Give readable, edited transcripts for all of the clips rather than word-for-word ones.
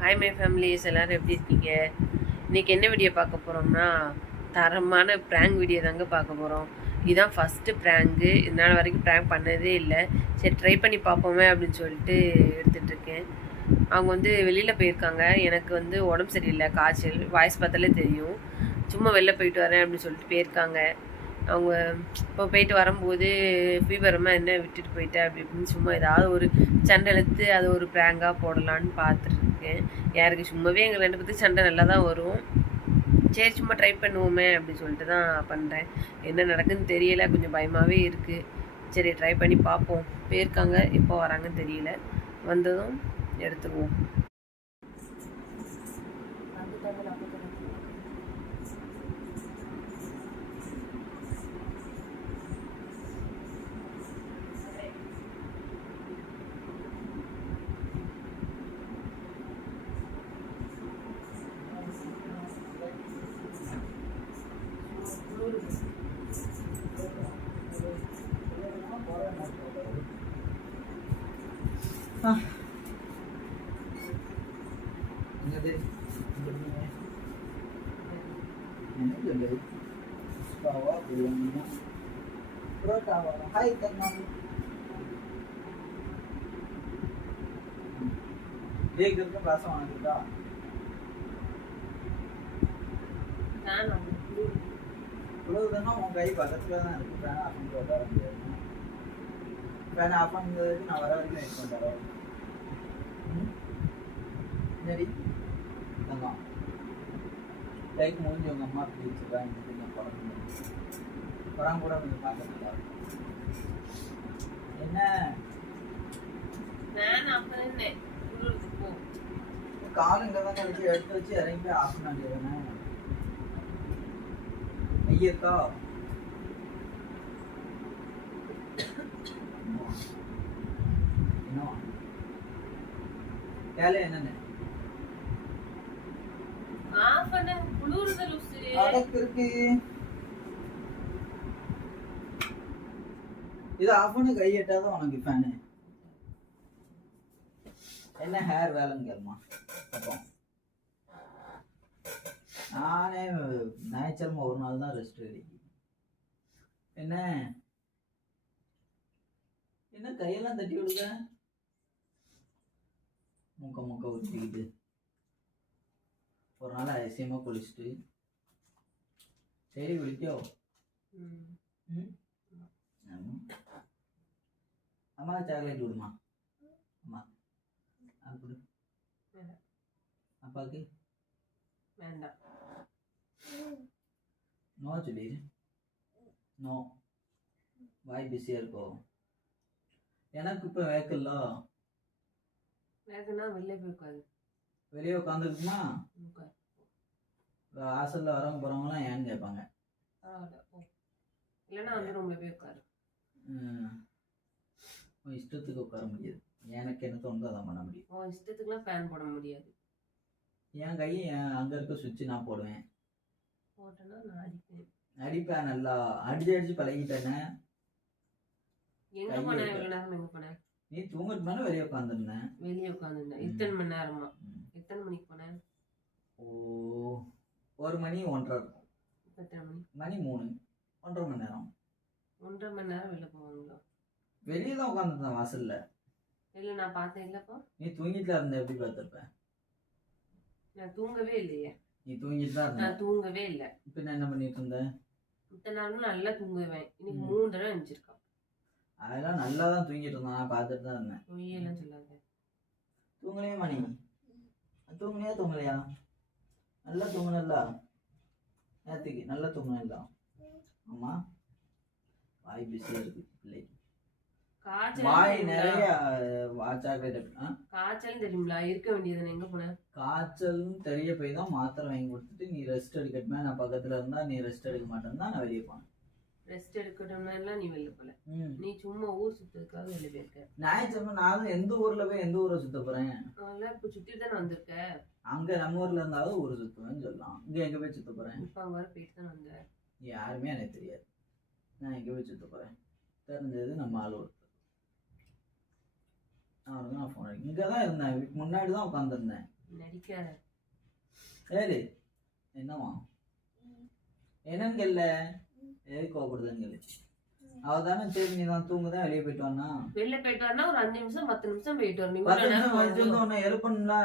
Hi my families, எல்லோரும் எப்படி இருக்கீங்க? இன்றைக்கி என்ன வீடியோ பார்க்க போகிறோம்னா, தரமான ப்ராங்க் வீடியோ தாங்க பார்க்க போகிறோம். இதுதான் ஃபஸ்ட்டு ப்ராங்கு. இதனால் வரைக்கும் ப்ராங்க் பண்ணதே இல்லை. சரி, ட்ரை பண்ணி பார்ப்போமே அப்படின்னு சொல்லிட்டு எடுத்துகிட்ருக்கேன். அவங்க வெளியில் போயிருக்காங்க. எனக்கு உடம்பு சரியில்லை, காய்ச்சல், வாய்ஸ் பார்த்தாலே தெரியும். சும்மா வெளில போயிட்டு வரேன் அப்படின்னு சொல்லிட்டு போயிருக்காங்க. அவங்க இப்போ போயிட்டு வரும்போது ஃபீவரமாக என்ன விட்டுட்டு போயிட்டேன் அப்படி இப்படின்னு சும்மா ஏதாவது ஒரு சண்டை இழுத்து அது ஒரு ப்ராங்காக போடலான்னு பார்த்துட்ருக்கேன். யாருக்கு சும்மாவே எங்கள் 2 பேத்துக்கு சண்டை நல்லா தான் வரும். சரி, சும்மா ட்ரை பண்ணுவோமே அப்படின்னு சொல்லிட்டு தான் பண்ணுறேன். என்ன நடக்குதுன்னு தெரியல, கொஞ்சம் பயமாகவே இருக்குது. சரி, ட்ரை பண்ணி பார்ப்போம். போயிருக்காங்க, எப்போ வராங்கன்னு தெரியல. வந்ததும் எடுத்துருவோம். Hai teman, dia kerja bahasa mana kita? Kalau udah mau kayak bagat kan, kita apa yang kita lakukan? Karena apa yang kita nawarin itu yang kita lakukan. Jadi, tengok. Like mau juga nggak di sebelah ini punya orang itu bagat kita. Ini. Nah, apa ini? கால் இங்கே தானே வச்சு எடுத்து வச்சு இறங்கி போய் of பண்ண வேண்டியதுதானே. ஐயக்கா என்ன வேலை என்னன்னு அதற்கு இருக்கு. இது ஆஃப் பண்ண கை எட்டாதான் உனக்கு ஃபேனு. என்ன ஹேர் வேலைன்னு கேளுமா. அப்போ நானே ஞாயிற்றுக்கிழமை ஒரு நாள் தான் ரெஸ்ட் எடுக்கி. என்ன என்ன கையெல்லாம் தட்டி விடுங்க, முக்க ஊற்றிக்கிட்டு ஒரு நாள் அதிசயமா குளிச்சுட்டு. சரி, குளிக்கோ. அம்மா சாக்லேட் விடுமா. அம்மா அப்படி அப்பாவுக்கு வேண்டாம். நோ சொல்லிடு. நோ, வாய் பிஸியாக இருக்கும். எனக்கு இப்போ வேக்கல்ல, வேக்கன்னா வெளியே போய் உட்காந்து வெளியே உட்காந்துருக்குமா. ஹாஸ்டலில் வரவங்க போகிறவங்களாம் ஏன்னு கேட்பாங்க. இல்லைன்னா ரூமில் போய் உட்காரு. இஷ்டத்துக்கு உட்கார முடியாது. எனக்கு என்ன தோணுதோ அதான் பண்ண முடியும். இஷ்டத்துக்குலாம் ஃபேன் போட முடியாது. என் கை அங்கே இருக்க சுவிட்சு நான் போடுவேன். போட்டேன்னா நான் அடிப்பேன். நல்லா அடிச்சு பழகிட்டேனே. எங்க போனேன்? எவ்வளோ நேரம் எங்க போனேன்? நீ தூங்கிட்டு மேலே வெளியே உட்காந்துருந்தேன். வெளியே உட்காந்துருந்தேன். எத்தனை மணி நேரமா? எத்தனை மணிக்கு போனேன்? 1 மணி 1:30 இருக்கும். எத்தனை மணி? மணி 3, 1.5 மணி நேரம். 1.5 மணி நேரம் வெளில போவாங்களா? வெளியே தான் உட்காந்துருந்தேன் வாசல்ல. இல்லை, நான் பார்த்தேன். இல்லப்பா, நீ தூங்கிட்டு இருந்த. எப்படி பார்த்துருப்பேன்? நான் தூங்கவே இல்லையே. நீ தூங்கிட்டு தான் இருந்த. நான் தூங்கவே இல்லை. இப்போ நான் என்ன பண்ணிட்டு இருந்தேன்? இத்தனை நேரம் நல்லா தூங்குவேன். இன்னைக்கு 3 தடவை எழுந்திருக்கான். அதெல்லாம் நல்லா தான் தூங்கிட்டு இருந்தான். நான் பார்த்துட்டு தான் இருந்தேன். பொய்யெல்லாம் சொல்லாத. தூங்கலையா மணி? தூங்கலையா? நல்லா தூங்கினல்ல நேற்றுக்கு. நல்லா தூங்கினல்ல. ஆமா, வாய் பிஸியாக இருக்கு பிள்ளைக்கு. வாய் நிறைய சாக்லேட். காய்ச்சல் தெரியுங்களா? இருக்க வேண்டியது. எங்க போன? காய்ச்சல்னு தெரிய போய் தான் மாத்திரை வாங்கி கொடுத்துட்டு நீ ரெஸ்ட் எடுக்கட்டுமே, நான் பக்கத்துல இருந்தா நீ ரெஸ்ட் எடுக்க மாட்டேன்னு நான் வெளியே போனேன். ரெஸ்ட் எடுக்கட்டும்னா நீ வெளில போல. நீ சும்மா ஊர் சுத்துறதுக்காக வெளில போயிருக்க. ஞாயிற்றுக்கிழமை நான் எந்த ஊர்ல போய் எந்த ஊரை சுத்த போறேன்? இப்ப சுத்திட்டு தானே வந்திருக்க. அங்க நம்ம ஊர்ல இருந்தாலும் ஊரை சுத்துவேன்னு சொல்லலாம். இங்க எங்க போய் சுத்த போறேன்? இப்ப அங்க வர போயிட்டு தான் வந்த. யாருமே எனக்கு தெரியாது. நான் எங்க போய் சுத்த போறேன்? தெரிஞ்சது நம்ம ஆள் ஒருத்தர். அவனுக்கு நான் ஃபோன் அடிக்கும். இங்கே தான் இருந்தேன், வீட்டுக்கு முன்னாடி தான் உட்காந்துருந்தேன். நடிக்காத. சரி என்னம்மா என்னன்னு கேள்ல, எது கோவப்படுதுன்னு கேளு. அவ தானே சரி நீ தான் தூங்குதான் வெளியே போயிட்டு வானா. வெளில போயிட்டு வரனா ஒரு 5 நிமிஷம் 10 நிமிஷம் போயிட்டு வர. நீ 10 நிமிஷம் வச்சு வந்து உன்னை எழுப்பணும்ல.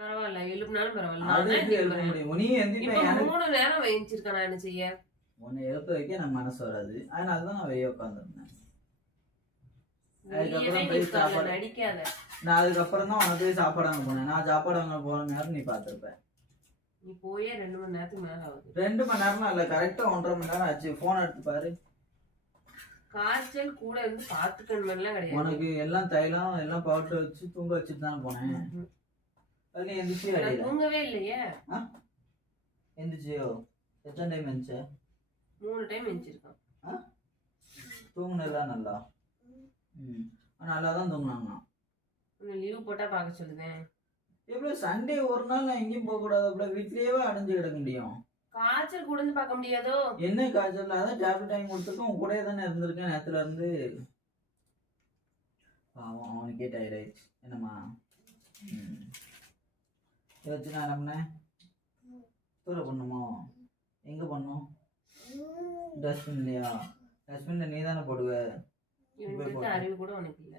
பரவாயில்ல, எழுப்புனாலும் பரவாயில்ல. அது நான் எப்படி எழுப்ப முடியும்? நீ எந்திரிப்ப. இப்ப எனக்கு 3 நேரம் வச்சிருக்கேன், நான் என்ன செய்ய? உன்னை எழுப்ப வைக்க எனக்கு மனசு வராது, அதனால தான் நான் வெளியே உட்காந்துருந்தேன். வெளியவே போய் நிக்காத, சாப்பாடு நடிக்காத. நான் அதுக்கப்புறம் தான் உனக்கு போய் சாப்பாடு வாங்க போனேன். நான் சாப்பாடு வாங்க போன நேரம் நீ பார்த்துருப்ப. நீ போயே 2 மணி நேரத்துக்கு மேல ஆகுது. 2 மணி நேரம்லாம் இல்லை, கரெக்டா 1.5 மணி நேரம் ஆச்சு. போன் எடுத்து பாரு. காய்ச்சல் கூட இருந்து பாத்துக்கணும்லாம் கிடையாது. உனக்கு எல்லாம் தைலம் எல்லாம் பவுடர் வச்சு தூங்க வச்சுட்டு தானே போனேன். அது நீ எந்திரிச்சு நான் வேலையில தூங்கவே இல்லையே. எந்திரிச்சியோ? எத்தனை டைம் எந்திரிச்ச? 3 டைம் எந்திரிச்சிருக்கான். தூங்குனதா நல்லா? நல்லா தான் தூங்கினாங்க. லீவ் போட்டா பார்க்க சொல்லுதேன். எப்படி சண்டே ஒரு நாள் நான் எங்கேயும் போக கூடாது, அப்படியே வீட்லயே அடைஞ்சு கிடக்க முடியும்? காய்ச்சல் கூட இருந்து பார்க்க முடியாதோ? என்ன காய்ச்சல்? அதான் டேப்லெட் டைம் கொடுத்துருக்கேன், உன் கூடயே தானே இருந்திருக்கேன் நேரத்துல இருந்து. பாவம் அவனுக்கே டயர்ட் ஆயிடுச்சு. என்னம்மா இதை வச்சு நான் என்ன பண்ணேன்? தூர பண்ணுமோ? எங்க பண்ணும்? டஸ்ட்பின் இல்லையா? டஸ்ட்பின்ல நீ தானே போடுவ. இவனுக்கு அறிவு கூட உனக்கு இல்ல.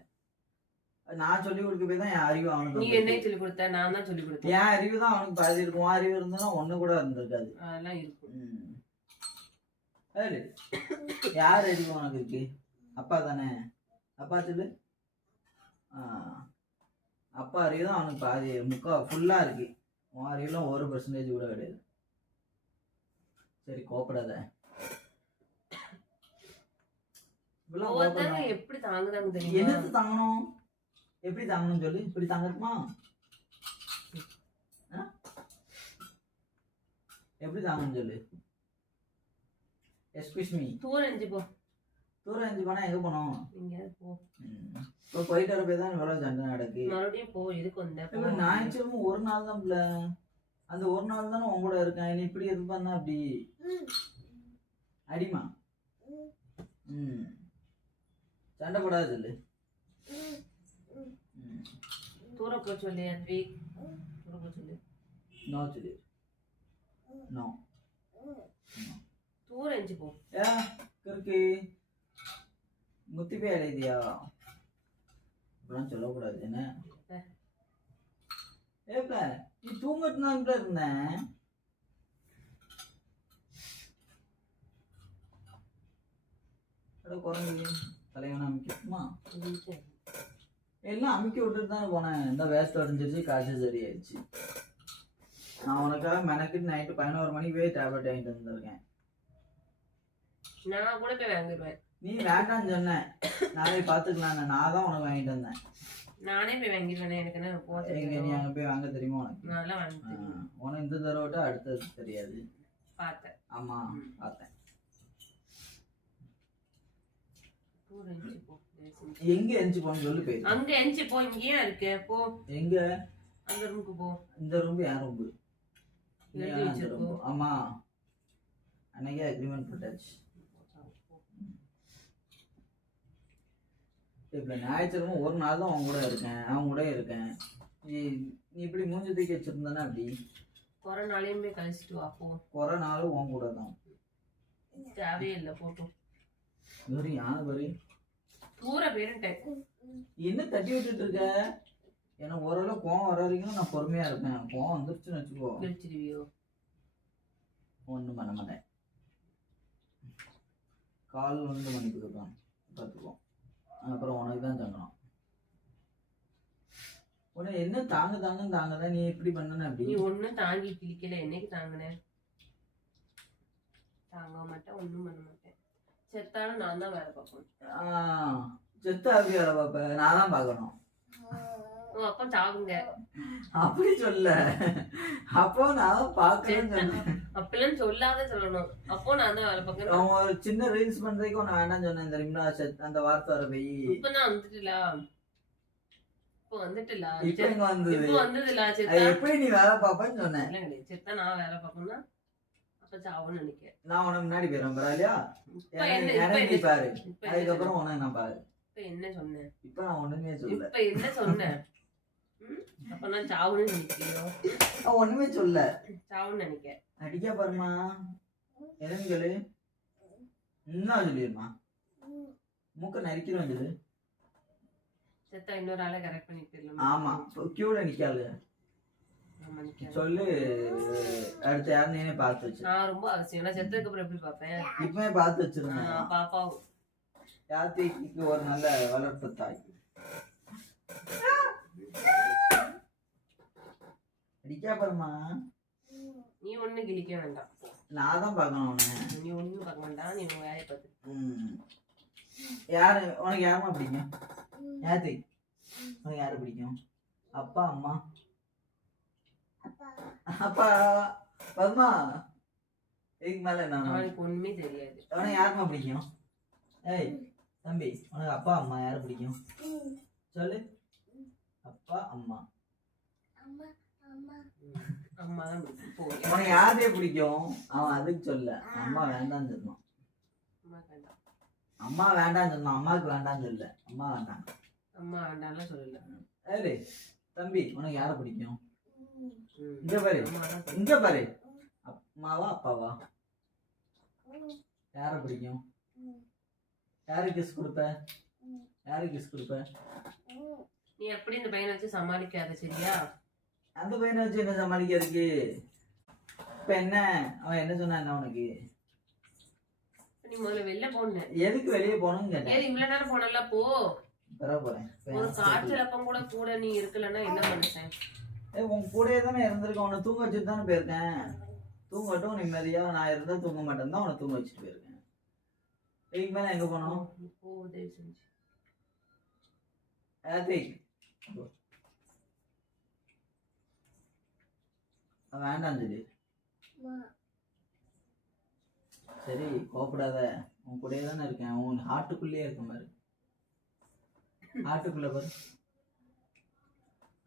நான் சொல்லி கொடுக்க போய் தான் என் அறிவு நீ அவனுக்கு. என்ன சொல்லி கொடுத்த? நான் தான் சொல்லி கொடுத்தேன். என் அறிவு தான் அவனுக்கு பாதி இருக்கும். உன் அறிவு இருந்தா ஒண்ணு கூட இருந்திருக்காது. அதெல்லாம் இருக்கும். சரி, யார் அறிவு உனக்கு இருக்கு? அப்பா தானே. அப்பா சொல்லு. அப்பா அறிவு தான் அவனுக்கு பாதி, முக்கா ஃபுல்லா இருக்கு. உன் அறிவுலாம் 1% கூட கிடையாது. சரி கோப்படாத. எப்படி தாங்குதாங்க தெரியுமா? என்னது தாங்கணும்? எப்படி தாங்கணும் சொல்லு. இப்படி தாங்கட்டுமா? எப்படி தாங்கணும் சொல்லு. Excuse me. தூரம் எஞ்சி போ. தூரம் எஞ்சி போனா எங்க போனோம்? எங்கேயாவது போ. இப்போ போயிட்டு வர போய் தான் இவ்வளவு சண்டை நடக்கு. மறுபடியும் போ. எதுக்கு வந்த? ஞாயிற்றுக்கிழமை ஒரு நாள் தான் பிள்ளை. அந்த ஒரு நாள் தானே உன் கூட இருக்கேன். நீ இப்படி இருப்பான்னா அப்படி அடிமா. சண்டை போடாது சொல்லு. தூர போ சொல்லு. அத்விக் தூர போ சொல்லு. நோ சொல்லு. நோ. தூரம் எஞ்சி போ. கிறுக்கு முத்தி போய் அடையுதியா? இப்படிலாம் சொல்லக்கூடாது. என்ன ஏப்ல நீ தூங்கிட்டு தான் இருந்தேன். குறைஞ்சி தலைவனை அமைக்கணுமா? எல்லாம் அமுக்கி விட்டுட்டு தான் போனேன். இந்த வேஸ்ட் அடைஞ்சிருச்சு, காய்ச்சல் சரியாயிடுச்சு. நான் உனக்காக மெனக்கிட்டு நைட்டு 11 மணிக்கு போய் டேப்லெட் வாங்கிட்டு வந்திருக்கேன். நான் கூட போய் வாங்கிடுவேன். நீ வேண்டான்னு சொன்ன, நாளை பாத்துக்கலாம். நான் தான் உனக்கு வாங்கிட்டு வந்தேன். நானே போய் வாங்கிடுவேன். எனக்கு என்ன போச்சு? நீ அங்க போய் வாங்க தெரியுமா உனக்கு? நல்லா வாங்கி உனக்கு இந்த தடவை விட்டு அடுத்தது தெரியாது. பார்த்தேன். ஆமா பார்த்தேன். எங்க எஞ்சி போன்னு சொல்லி போய். அங்க எஞ்சி போ. இங்கேயே இருக்கு. போ. எங்க? அந்த ரூமுக்கு போ. இந்த ரூம் யார் ரூம்? ஆமா அன்னைக்கே அக்ரிமெண்ட் போட்டாச்சு. இப்ப ஞாயிற்றுக்கிழமை ஒரு நாள் தான் அவன் கூட இருக்கேன். அவன் கூட இருக்கேன். நீ இப்படி மூஞ்சி தூக்கி வச்சிருந்தானே அப்படி குறை நாளையும் போய் கழிச்சிட்டு வா. போ. குறை நாளும் உன் கூட தான். தேவையே இல்லை. போட்டோம். வெறும் யானை வரி தூர பேருட்டேன். என்ன தட்டி விட்டுட்டு இருக்க? எனக்கு ஓரளவு கோவம் வர வரைக்கும் நான் பொறுமையா இருப்பேன். கோவம் வந்துருச்சுன்னு வச்சுக்கோ, கிழிச்சிருவியோ? ஒன்றும் பண்ண மாட்டேன். கால் வந்து மன்னிப்பு கேட்பான், பார்த்துக்குவோம். அப்புறம் உனக்கு தான் சங்கடம். உன்னை என்ன தாங்கன்னு தாங்கதான். நீ எப்படி பண்ணன? அப்படி நீ ஒன்னும் தாங்கி கிழிக்கல. என்னைக்கு தாங்கினேன்? தாங்க மாட்டேன், ஒன்னும் பண்ண மாட்டேன். செத்தாலும் நான் தான் வேலை பார்ப்பேன். செத்தா அப்படி வேலை பார்ப்பேன்? நான் தான் பார்க்கணும். அப்போ சாவுங்க அப்படி சொல்ல. அப்போ நான் பார்க்கணும். அப்பெல்லாம் சொல்லாத சொல்லணும். அப்போ நான் தான் வேலை பார்க்கணும். ஒரு சின்ன ரீல்ஸ் பண்றதுக்கு உன்னை வேண்டாம் சொன்னேன் தெரியுமா? அந்த வார்த்தை வர போய் இப்பதான் வந்துட்டுல. இப்போ வந்துட்டுல. இப்ப எங்க வந்தது? இப்போ வந்ததுல. எப்படி நீ வேலை பார்ப்பேன்னு சொன்னேன். இல்ல செத்தா நான் வேலை பார்ப்பேன்னா அப்ப சாவுன்னு நினைக்கிறேன். நான் உனக்கு முன்னாடி போயிடும் பரவாயில்லையா? பாரு அதுக்கப்புறம் உனக்கு நான் பாரு. இப்ப என்ன சொன்னேன்? இப்ப நான் ஒண்ணுமே சொல்ல. இப்ப என்ன சொன்னேன்? அப்ப நான் சாவுன்னு நினைக்கிறோம். நான் ஒண்ணுமே சொல்ல. சாவுன்னு நினைக்க. அடிக்கா பாருமா. என்னன்னு சொல்லு. என்ன சொல்லிடுமா? மூக்க நரிக்கிறோம் சொல்லு. செத்தா இன்னொரு ஆளை கரெக்ட் பண்ணி தெரியல. ஆமா கியூல நிக்காது. சொல்லு. அடுத்த யார் நீனே பார்த்து வச்சு. நான் ரொம்ப அவசியம். நான் செத்ததுக்கு அப்புறம் எப்படி பார்ப்பேன்? இப்பவே பார்த்து வச்சிருந்தேன். பாப்பா யாத்திக்கு ஒரு நல்ல வளர்ப்பு தாய். அடிக்கா பாருமா. நீ ஒண்ணு கிழிக்க வேண்டாம். நான் தான் பார்க்கணும் அவனை. நீ ஒண்ணும் பார்க்க வேண்டாம். நீ உன் வேலையை பார்த்து. யாரு உனக்கு யாருமா பிடிக்கும்? யாத்தி உனக்கு யாரு பிடிக்கும்? அப்பா அம்மா? அப்பா பத்மா. இதுக்கு மேல என்ன? அவனுக்கு ஒண்ணுமே தெரியாது. உனக்கு யாருமா பிடிக்கும்? ஏய் தம்பி உனக்கு அப்பா அம்மா யாரு பிடிக்கும்? சொல்லு. அப்பா அம்மா. அம்மா தான் பிடிக்கும். உனக்கு யாரே பிடிக்கும்? அவன் அதுக்கு சொல்ல. அம்மா வேண்டாம்னு சொன்னான். அம்மா வேண்டாம்னு சொன்னான். அம்மாவுக்கு வேண்டாம்னு சொல்ல. அம்மா வேண்டாம். அம்மா வேண்டாம்லாம் சொல்லல. ஏய் தம்பி உனக்கு யாரை பிடிக்கும்? இங்க பாரு. இங்க பாரு. அம்மாவா அப்பாவா? யாரை பிடிக்கும்? யாருக்கு கிஸ் கொடுப்ப? யாருக்கு கிஸ் கொடுப்ப? நீ எப்படி இந்த பையனை வச்சு சமாளிக்காத சரியா? அந்த பையனை வச்சு என்ன சமாளிக்கிறதுக்கு? இப்ப என்ன அவன் என்ன சொன்னா என்ன உனக்கு? நீ முதல்ல வெளில போன. எதுக்கு வெளியே போகணும்னு கேட்டேன். இவ்வளவு நேரம் போனல போ. போறேன். ஒரு காய்ச்சல் அப்பம் கூட நீ இருக்கலன்னா என்ன பண்ணுறேன்? உன் கூடயே தானே இருந்திருக்கேன். உன்னை தூங்க வச்சுட்டு தானே போயிருக்கேன். தூங்கட்டும் நிம்மதியா. நான் இருந்தா தூங்க மாட்டேன் தான் உன்னை தூங்க வச்சுட்டு போயிருக்கேன். இதுக்கு மேல எங்க போனோம்? வேண்டாம் சொல்லி. சரி கோப்படாத. உன் கூடயே தானே இருக்கேன். உன் ஹார்ட்டுக்குள்ளேயே இருக்க மாதிரி. ஹார்ட்டுக்குள்ள பாரு.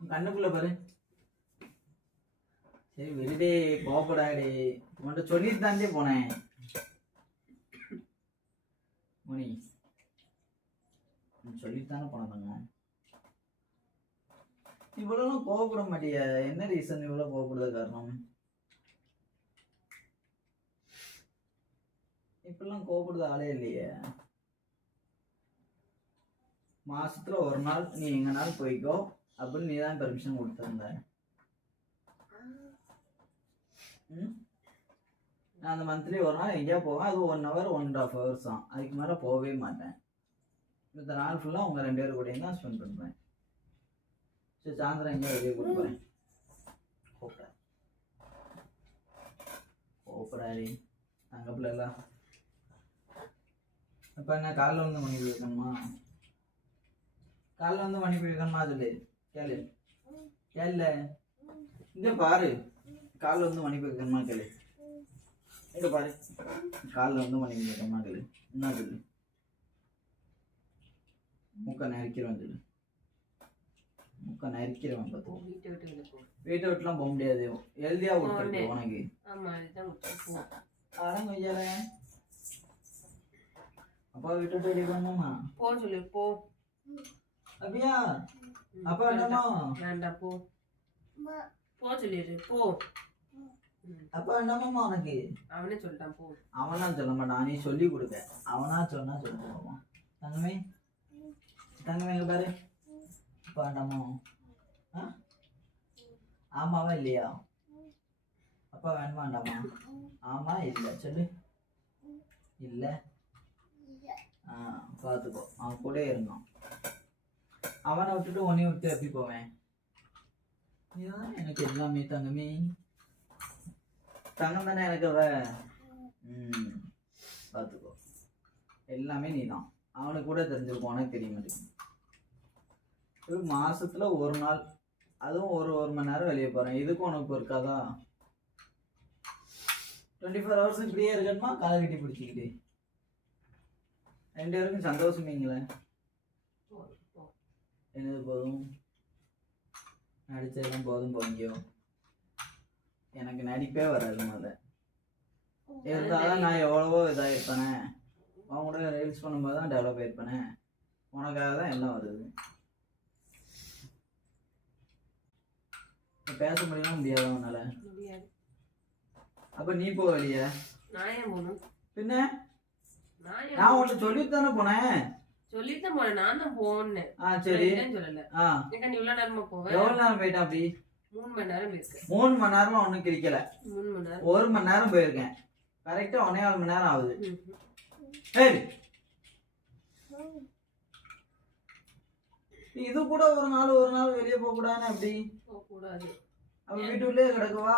உன் கண்ணுக்குள்ள பாரு. சரி வெளிடே கோப்படாடே. உன்கிட்ட சொல்லிட்டு தாண்டே போனேன். மணி சொல்லிட்டு தானே போனதாங்க. இவ்வளவு கோவப்பட மாட்டிய? என்ன ரீசன் இவ்வளவு கோவப்படுறது காரணம்? இப்பெல்லாம் கோவப்படுறது ஆளே இல்லையே. மாசத்துல ஒரு நாள் நீ எங்கனாலும் போய்க்கோ அப்படின்னு நீ தான் பெர்மிஷன் கொடுத்துருந்த. நான் அந்த மந்த்லி ஒரு நாள் எங்கேயா போவேன். அது 1 hour 1.5 hours தான். அதுக்கு மேலே போகவே மாட்டேன். இந்த நாள் ஃபுல்லாக அவங்க 2 பேர் கூடயும் தான் ஸ்பெண்ட் பண்ணுறேன். சரி சாயந்தரம் எங்கேயா வெளியே கூட்டு போகிறேன். கோப்படாரி அங்கே பிள்ளைலாம். இப்போ என்ன காலைல வந்து மணி போயிருக்கணுமா? காலைல வந்து மணி போயிருக்கணுமா? சொல்லு. கேளு கேள்ல. இங்கே பாரு. காலைல வந்து மணி போயிருக்கணுமா கேளு. இங்கே பாரு. காலில் வந்து மணி போயிருக்கணுமா கேளு. என்ன சொல்லு. மூக்க நரிக்கிறவன் சொல்லு. மூக்க நரிக்கிறவன் பார்த்து. வீட்டை விட்டுலாம் போக முடியாது. எழுதியா கொடுத்துருக்கு உனக்கு. அதான் கொஞ்சம் அப்பா வீட்டை விட்டு வெளியே போகணுமா? போ சொல்லு போ. அப்படியா? அப்பா என்னமா? வேண்டாம் போ. போ சொல்லிடு போ. அப்பா என்னமாம்மா உனக்கு? அவனே சொல்லிட்டான் போ. அவனா சொல்ல மாட்டான். நீ சொல்லி கொடுக்க. அவனா சொன்னா சொல்லிட்டு போவான். தங்கமே தங்கமே எங்க பாரு. அப்பா வேண்டாமா? ஆமாவா இல்லையா? அப்பா வேண்டாமா? ஆமா இல்லை சொல்லு. இல்லை. பார்த்துக்கோ. அவன் கூட இருந்தான். அவனை விட்டுட்டு உன்னையும் விட்டு எப்படி போவேன்? இதுதான் எனக்கு எல்லாமே தங்கமே. தங்கம் தானே எனக்கு அவ. பார்த்துக்கோ. எல்லாமே நீ தான். அவனுக்கு கூட தெரிஞ்சிருக்கும். உனக்கு தெரிய மாட்டேங்குது. ஒரு மாசத்துல ஒரு நாள், அதுவும் ஒரு மணி நேரம் வெளியே போறேன். இதுக்கும் உனக்கு இருக்காதா? 24 hours இப்படியே இருக்கணுமா? காலை கட்டி பிடிச்சிக்கிட்டு 2 பேருக்கும் சந்தோஷமீங்களே. என்னது போதும்? நடிச்சதெல்லாம் போதும் போங்கியோ. எனக்கு நடிப்பே வராது. முதல்ல இருந்தாலும் நான் எவ்வளவோ இதாக இருப்பேனே. அவங்க கூட ரீல்ஸ் பண்ணும்போது தான் டெவலப் ஆயிருப்பேனே. உனக்காக தான் எல்லாம் வருது. பேச முடியுமா முடியாத உன்னால? முடியாது. அப்ப நீ போ வெளியே. நான் ஏன் போகணும்? பின்ன நான் உன்கிட்ட சொல்லிட்டு தானே போனேன். சொல்லிட்டு தான் போனேன். நான் தான் போனேன். சரி சொல்லல. ஏக்கா நீ இவ்வளவு நேரமா போவேன்? எவ்வளவு நேரம் போயிட்டேன்? அப்படி 3 மணி நேரம் இருக்கு. 3 மணி நேரமா ஒன்னும் கிடைக்கல. 3 மணி நேரம் 1 மணி நேரம் போயிருக்கேன். கரெக்டா 1.25 மணி நேரம் ஆகுது. ஏய் இது கூட ஒரு நாள் வெளியே போக கூடாதுன்னு அப்படி போக கூடாது. அப்ப வீட்டுக்குள்ளே கிடக்குவா?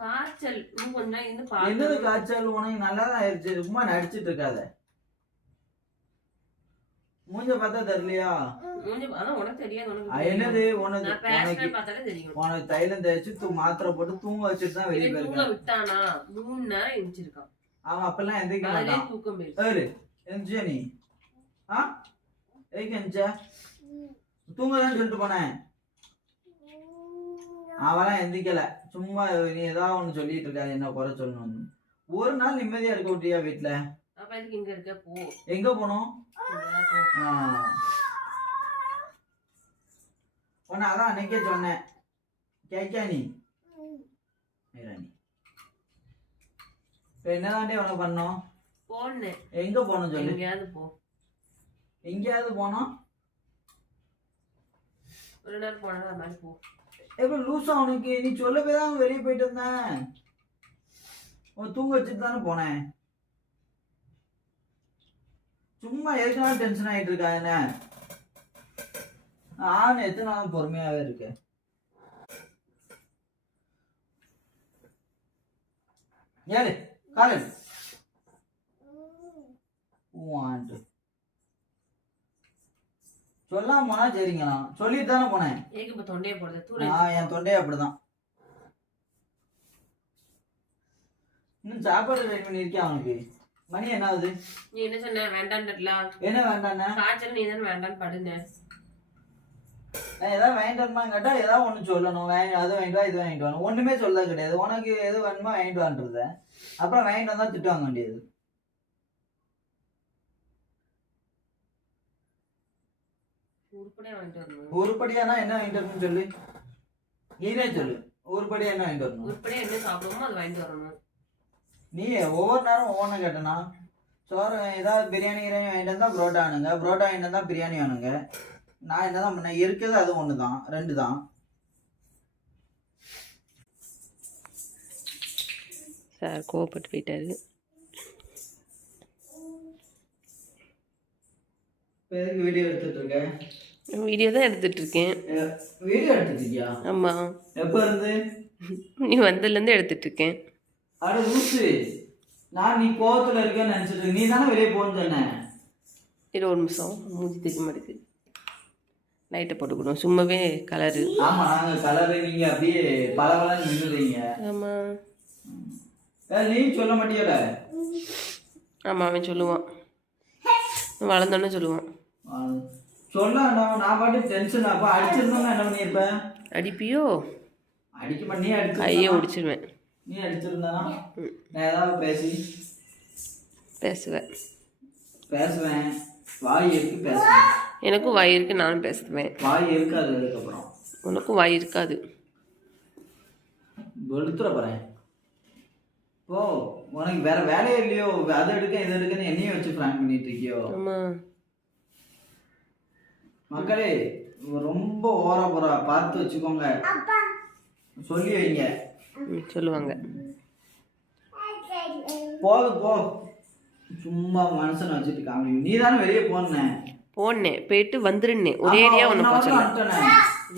காய்ச்சல் இன்னும் கொஞ்ச நாள் இருந்து என்னது காய்ச்சல்? உனக்கு நல்லா தான் ஆயிடுச்சு. சும்மா நடிச்சிட்டு இருக்காத. மூஞ்ச பார்த்தா தெரியலையா? அதான் உனக்கு தெரியாது. என்னது உனக்கு தைலம் தேய்ச்சி மாத்திரை போட்டு தூங்க வச்சுட்டு தான் வெளியே போயிருக்கான். விட்டானா 3 நேரம் எந்திரிச்சிருக்கான். அவன் அப்பெல்லாம் எந்திரிக்க மாட்டான். தூக்கம் எந்திரிச்ச நீ எந்திரிச்ச தூங்கலான்னு சொல்லிட்டு போனேன். அவெல்லாம் எந்திரிக்கல. சும்மா நீ ஏதாவது ஒண்ணு சொல்லிட்டு இருக்காது. என்ன குறை சொல்லணும்னு. ஒரு நாள் நிம்மதியா இருக்க விட்டியா வீட்டுல? அப்ப எதுக்கு இங்க இருக்க? போ. எங்க போனோம்? உன்ன அதான் அன்னைக்கே சொன்னேன். கேட்கா நீ என்னதாண்டே உனக்கு பண்ணோம்? போனேன். எங்க போனோம் சொல்லு. எங்கேயாவது போ. எங்கேயாவது போனோம்? ஒரு நேரம் போனா மாதிரி போ. எப்படி லூசா உனக்கு? நீ சொல்லவே தான் வெளியே போயிட்டு இருந்தேன். உன் தூங்க வச்சுட்டு தானே போனேன். சும்மா எதுக்குனாலும் டென்ஷன் ஆகிட்டு இருக்கா என்ன? நான் எத்தனை நாள் பொறுமையாவே இருக்கேன். ஏழு காலேஜ் சொல்லாம போனா சரிங்களா? சொல்லிட்டு தானே போனேன். என் தொண்டையே அப்படிதான். இன்னும் சாப்பாடு ரெடி பண்ணிருக்கேன். அவனுக்கு மணி என்ன ஆகுது? நீ என்ன சொன்ன? வேண்டாம்ல. என்ன வேண்டாண்ணா? காய்ச்சல் நீ தானே வேண்டான்னு படுங்க. நான் ஏதாவது வேண்டாமா கேட்டா ஏதாவது ஒண்ணு சொல்லணும். அது வாங்கிட்டு வா, இது வாங்கிட்டு வா. ஒண்ணுமே சொல்ல கிடையாது. உனக்கு எது வேணுமோ வாங்கிட்டு வான்றத. அப்புறம் வாங்கிட்டு வந்தா திட்டு வாங்க வேண்டியது. உருப்படியானா என்ன வாங்கிட்டு வரணும்னு சொல்லு. நீனே சொல்லு. உருப்படியா என்ன வாங்கிட்டு வரணும்? உருப்படியா என்ன சாப்பிடுவோமோ அது வாங்கிட்டு வரணும். நீ ஒவ்வொரு நேரம் ஒவ்வொன்று கேட்டனா? சோறு ஏதாவது பிரியாணி வாங்கிட்டு வந்தா புரோட்டா வேணுங்க. புரோட்டா வாங்கிட்டு வந்தா பிரியாணி வேணுங்க. நான் என்னதான் பண்ணேன்? இருக்கிறது அது ஒன்று தான், 2 தான். சார் கோவப்பட்டு போயிட்டாரு. வீடியோ எடுத்துட்டு இருக்கேன். வீடியோ தான் எடுத்துட்டு இருக்கேன். வீடியோ எடுத்துட்டு இருக்கியா? ஆமா. எப்ப இருந்து? நீ வந்ததுலேருந்து எடுத்துட்டு இருக்கேன். அட லூசு, நான் நீ கோவத்துல இருக்கேன்னு நினைச்சிட்டு. நீ தானே வெளியே போன்னு சொன்ன. இது ஒரு நிமிஷம் மூஞ்சி தெரிய மாட்டேங்குது. லைட்டை போட்டுக்கணும். சும்மாவே கலரு. ஆமா, நாங்க கலரு. நீங்க அப்படியே பலபலன்னு நின்னுறீங்க. ஆமா. நீ சொல்ல மாட்டியல? ஆமா, அவன் சொல்லுவான். வளர்ந்தோன்னு சொல்லுவான். சொல்ல நான் பாட்டு டென்ஷன். அப்ப அடிச்சிருந்தோம்னா என்ன பண்ணிருப்ப? அடிப்பியோ? அடிக்க மாட்டே. நீ அடிச்சு கையை ஒடிச்சிருவேன். நீ அடிச்சிருந்தா நான் ஏதாவது பேசுவேன். வாய் இருக்கு, பேசுவேன். எனக்கும் வாய் இருக்கு, நானும் பேசுவேன். வாய் இருக்காது. அதுக்கப்புறம் உனக்கும் வாய் இருக்காது. வெளுத்துற போறேன். ஓ, உனக்கு வேற வேலையே இல்லையோ? அதை எடுக்க இதை எடுக்கன்னு என்னையும் வச்சு பிராங்க் பண்ணிட்டு இருக்கியோ? மக்களே, ரொம்ப ஓரா போறா, பார்த்து வச்சுக்கோங்க. சொல்லி வைங்க. சொல்லுவாங்க. போ, சும்மா மனுஷனை வச்சுட்டு காமி. நீ தானே வெளியே போனேன் போயிட்டு வந்துருன்னேன். ஒரே ஏரியா ஒன்று போச்சு.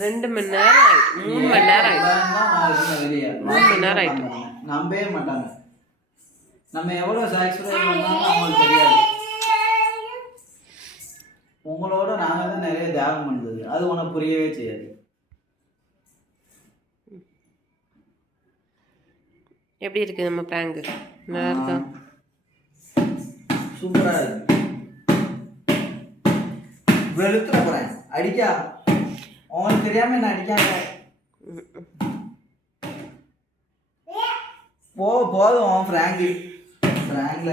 2 மணி நேரம் ஆயிட்டு. 3 மணி நேரம் ஆயிட்டு. வெளியே 3 மணி நேரம் ஆயிட்டு. நம்பவே மாட்டாங்க. நம்ம எவ்வளவு சாட்டிஸ்ஃபை பண்ணாலும் அவங்களுக்கு தெரியாது. உங்களோட நாங்க தான் நிறைய தியாகம் பண்றது. அது உனக்கு புரியவே செய்யாது. எப்படி இருக்கு நம்ம பிராங்க்? நல்லா இருக்கா? சூப்பரா இருக்கு. வெளுத்துற போறேன். அடிக்கா உனக்கு தெரியாம என்ன அடிக்காங்க. போதும் பிராங்க்ல.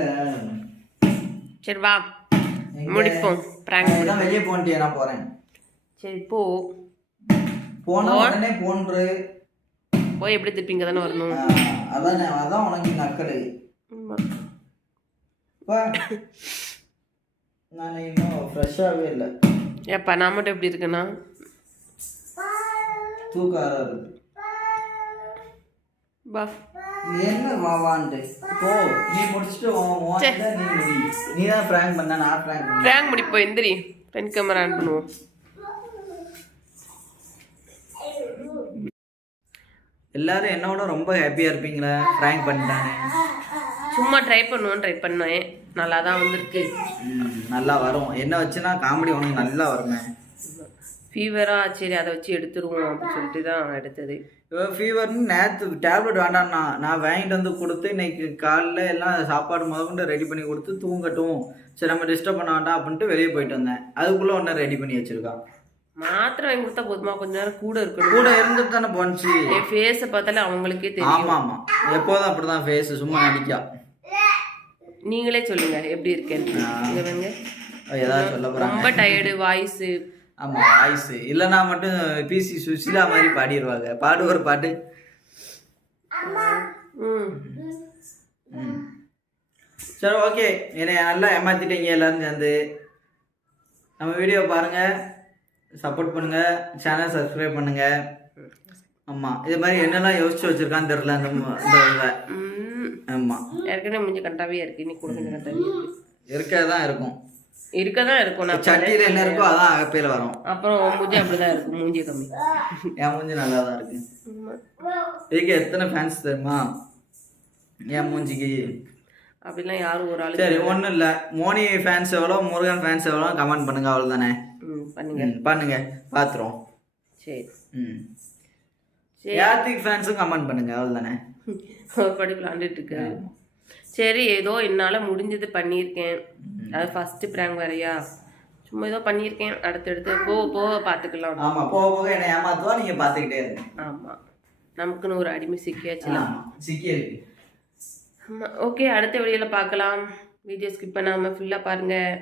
சரி வா முடிப்போம். பிராங்க் தான் வெளியே போன்ட்டியா? நான் போறேன். சரி போ. போனா உடனே போன்று போய் எப்படி திருப்பி இங்கே தானே வரணும். அதான் உனக்கு நக்கலை. நான் இன்னும் ஃப்ரெஷ்ஷாகவே இல்லை. ஏப்பா நான் மட்டும் எப்படி இருக்கேன்னா தூக்காரா இருக்கு. பா என்ன வாவான்ட்டு போ. நீ முடிச்சுட்டு நீ தான் பிராங்க் பண்ண, நான் பிராங்க் முடிப்போம். எந்திரி, ஃப்ரண்ட் கேமரா ஆன் பண்ணுவோம். எல்லாரும் என்னோட ரொம்ப ஹாப்பியாக இருப்பீங்களா? பிராங்க் பண்ணிட்டானே. சும்மா ட்ரை பண்ணேன். நல்லா தான் வந்திருக்கு. நல்லா வரும். என்ன வச்சுன்னா காமெடி உனக்கு நல்லா வருமே. ஃபீவரா, சரி அதை வச்சு எடுத்துருவோம் அப்படின்னு சொல்லிட்டு தான் எடுத்தது. ஃபீவர்னு நேற்று டேப்லெட் வேண்டாம்னா நான் வாங்கிட்டு வந்து கொடுத்து இன்னைக்கு காலைல எல்லாம் சாப்பாடு முதற்கொண்டு ரெடி பண்ணி கொடுத்து தூங்கட்டும், சரி நம்ம டிஸ்டர்ப் பண்ண வேண்டாம் அப்படின்ட்டு வெளியே போயிட்டு வந்தேன். அதுக்குள்ளே ஒன்று ரெடி பண்ணி வச்சிருக்கான். மாத்திரை வாங்கி கொடுத்தா போதுமா? கொஞ்ச நேரம் கூட இருக்கணும். கூட இருந்துட்டு தானே போச்சு. என் ஃபேஸை பார்த்தாலே அவங்களுக்கே தெரியும். ஆமாம், எப்போதும் அப்படிதான் ஃபேஸ், சும்மா நடிக்கா. நீங்களே சொல்லுங்க எப்படி இருக்கேன்னு. ஏதாவது சொல்ல போகிறாங்க. ரொம்ப டயர்டு வாய்ஸு. ஆமாம், வாய்ஸு இல்லைனா மட்டும் பிசி சுசிலா மாதிரி பாடிடுவாங்க. பாடுவார் பாட்டு. சரி, ஓகே. என்னை நல்லா ஏமாத்திட்டீங்க எல்லாரும் சேர்ந்து. நம்ம வீடியோ பாருங்கள், சப்போர்ட் பண்ணுங்கள், சேனல் சப்ஸ்கிரைப் பண்ணுங்கள். ஆமாம், இது மாதிரி என்னெல்லாம் யோசிச்சு வச்சுருக்கான்னு தெரில இந்த ஆமாம். ஏற்கனவே மூஞ்சி கண்டாவே இருக்குது, இன்னைக்கு கூட கொஞ்சம் கண்டாவே இருக்கதான் இருக்கும். நான் சட்டியில் என்ன இருக்கோ அதான் அகப்பையில் வரும். அப்புறம் மூஞ்சி அப்படிதான் இருக்கும். மூஞ்சி கம்மி. என் மூஞ்சி நல்லா தான் இருக்கு. இதுக்கு எத்தனை ஃபேன்ஸ் தெரியுமா என் மூஞ்சிக்கு? அப்படிலாம் யாரும் ஒரு ஆள். சரி, ஒன்றும் இல்லை. மோனி ஃபேன்ஸ் எவ்வளோ, முருகன் ஃபேன்ஸ் எவ்வளோ கமெண்ட் பண்ணுங்க. அவ்வளோ தானே. பண்ணுங்க, பார்த்துருவோம். சரி. யாத்திக் ஃபேன்ஸும் கமெண்ட் பண்ணுங்க. அவ்வளோ தானே. ஒரு படி விளாண்டுட்டு இருக்கு. சரி, ஏதோ என்னால் முடிஞ்சது பண்ணியிருக்கேன். அது ஃபஸ்ட்டு ப்ராங்க் வேறையா, சும்மா ஏதோ பண்ணியிருக்கேன். அடுத்தடுத்து போக பார்த்துக்கலாம். ஆமாம், போக என்ன ஏமாத்துவா, நீங்கள் பார்த்துக்கிட்டே இருங்க. ஆமாம், நமக்குன்னு ஒரு அடிமை சிக்கியாச்சுலாம். சிக்கியிருக்கு. ஆமாம், ஓகே. அடுத்த வீடியோவில் பார்க்கலாம். வீடியோ ஸ்கிப் பண்ணாமல் ஃபுல்லாக பாருங்கள்.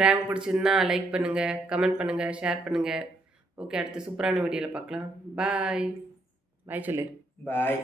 ப்ராங்க் பிடிச்சிருந்தா லைக் பண்ணுங்கள், கமெண்ட் பண்ணுங்கள், ஷேர் பண்ணுங்கள். ஓகே, அடுத்த சூப்பரான வீடியோவில் பார்க்கலாம். பாய். பாய் சொல்லு. பாய்.